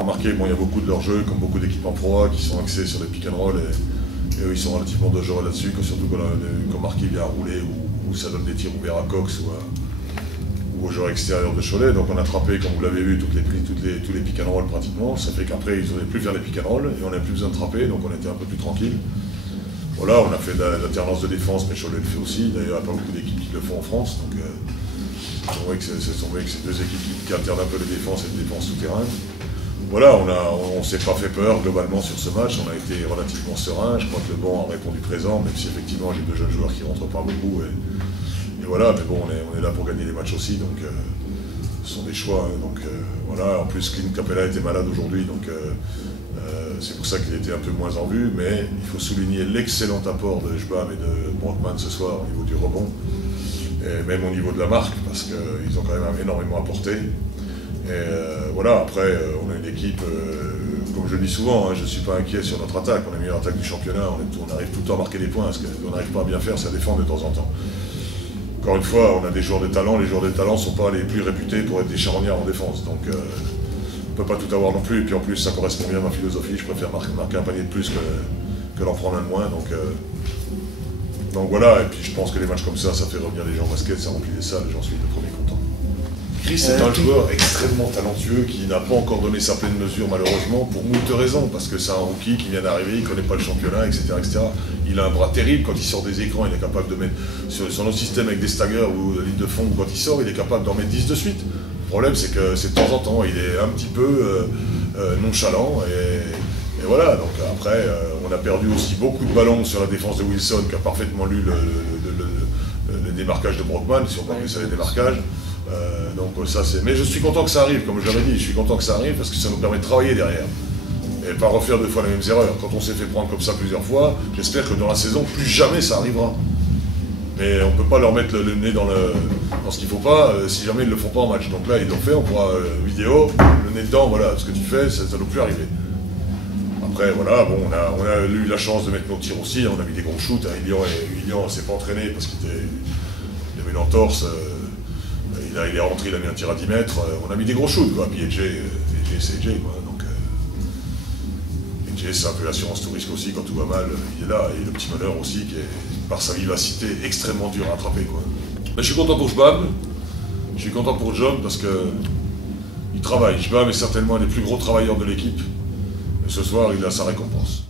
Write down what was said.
a remarqué, bon, il y a beaucoup de leur jeu, comme beaucoup d'équipes en Pro A, qui sont axées sur les pick and roll et eux, ils sont relativement dangereux là-dessus, surtout quand Marquis vient à rouler ou ça donne des tirs ouverts à Cox ou aux joueurs extérieurs de Cholet. Donc on a attrapé, comme vous l'avez vu, tous les pick and roll pratiquement. Ça fait qu'après, ils n'osaient plus faire les pick and roll et on n'avait plus besoin de trapper, donc on était un peu plus tranquille. Voilà, on a fait de l'alternance de défense, mais Cholet le fait aussi. D'ailleurs, il n'y a pas beaucoup d'équipes qui le font en France. Donc, on voit que c'est deux équipes qui alternent un peu les défenses et les défenses souterraines. Voilà, on ne s'est pas fait peur globalement sur ce match. On a été relativement serein. Je crois que le banc a répondu présent, même si effectivement j'ai deux jeunes joueurs qui ne rentrent pas beaucoup. Et voilà, mais bon, on est là pour gagner les matchs aussi. Donc, ce sont des choix. Hein, donc, voilà, en plus, Clint Capella était malade aujourd'hui. Donc, c'est pour ça qu'il était un peu moins en vue, mais il faut souligner l'excellent apport de Jbam et de Brockman ce soir au niveau du rebond, et même au niveau de la marque, parce qu'ils ont quand même énormément apporté. Et voilà, après, on a une équipe, comme je le dis souvent, hein, je ne suis pas inquiet sur notre attaque, on a la meilleure attaque du championnat, on arrive tout le temps à marquer des points, ce qu'on n'arrive pas à bien faire, c'est à défendre de temps en temps. Encore une fois, on a des joueurs de talent, les joueurs de talent ne sont pas les plus réputés pour être des charognards en défense. Donc, on ne peut pas tout avoir non plus, et puis en plus ça correspond bien à ma philosophie, je préfère marquer un panier de plus que d'en prendre un de moins, donc voilà, et puis je pense que les matchs comme ça fait revenir les gens au basket, ça remplit les salles, et j'en suis le premier content. Chris est un joueur extrêmement talentueux qui n'a pas encore donné sa pleine mesure malheureusement pour moult raisons, parce que c'est un rookie qui vient d'arriver, il ne connaît pas le championnat, etc., etc. Il a un bras terrible, quand il sort des écrans, il est capable de mettre sur notre système avec des staggers ou de ligne de fond, quand il sort, il est capable d'en mettre 10 de suite. Le problème, c'est que c'est de temps en temps, il est un petit peu nonchalant, et voilà. Donc après, on a perdu aussi beaucoup de ballons sur la défense de Wilson, qui a parfaitement lu le démarquage de Brockman, si on peut appeler ça les démarquages. Donc ça, mais je suis content que ça arrive, comme je l'avais dit, je suis content que ça arrive, parce que ça nous permet de travailler derrière. Et pas refaire deux fois les mêmes erreurs. Quand on s'est fait prendre comme ça plusieurs fois, j'espère que dans la saison, plus jamais ça arrivera. Mais on ne peut pas leur mettre le nez dans ce qu'il ne faut pas si jamais ils ne le font pas en match. Donc là, ils l'ont fait, on pourra vidéo, le nez dedans, voilà, ce que tu fais, ça ne doit plus arriver. Après, voilà, bon, on a eu la chance de mettre nos tirs aussi, on a mis des gros shoots. Hein. Ilian ne s'est pas entraîné parce qu'il avait une entorse, il est rentré, il a mis un tir à 10 mètres, on a mis des gros shoots, quoi. Puis EJ, c'est EJ, quoi. Donc, EJ, c'est un peu l'assurance tout risque aussi, quand tout va mal, il est là. Et le petit meneur aussi, qui est, par sa vivacité, extrêmement dur à attraper, quoi. Mais je suis content pour Jbam, je suis content pour Job parce qu'il travaille. Jbam est certainement un des plus gros travailleurs de l'équipe. Et ce soir, il a sa récompense.